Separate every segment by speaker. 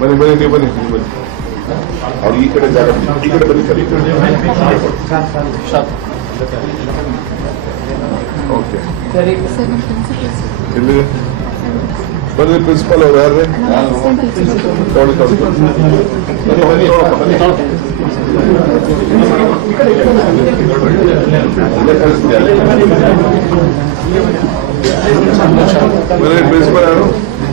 Speaker 1: बने बने बने बने और बने ओके बने प्रिंसिपल हो गया प्रिंसिपल आ हूँ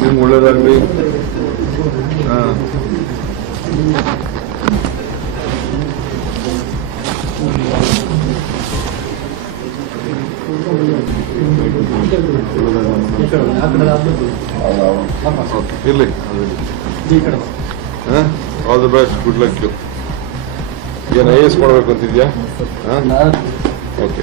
Speaker 1: ನಿಮ್ಗೆ ಒಳ್ಳೇದಾಗ್ಲಿ. ಹಾಂ. ಇರ್ಲಿ all the best good luck you ಏನು ಐ ಎಸ್ ಮಾಡಬೇಕು ಅಂತಿದ್ಯಾ? ಓಕೆ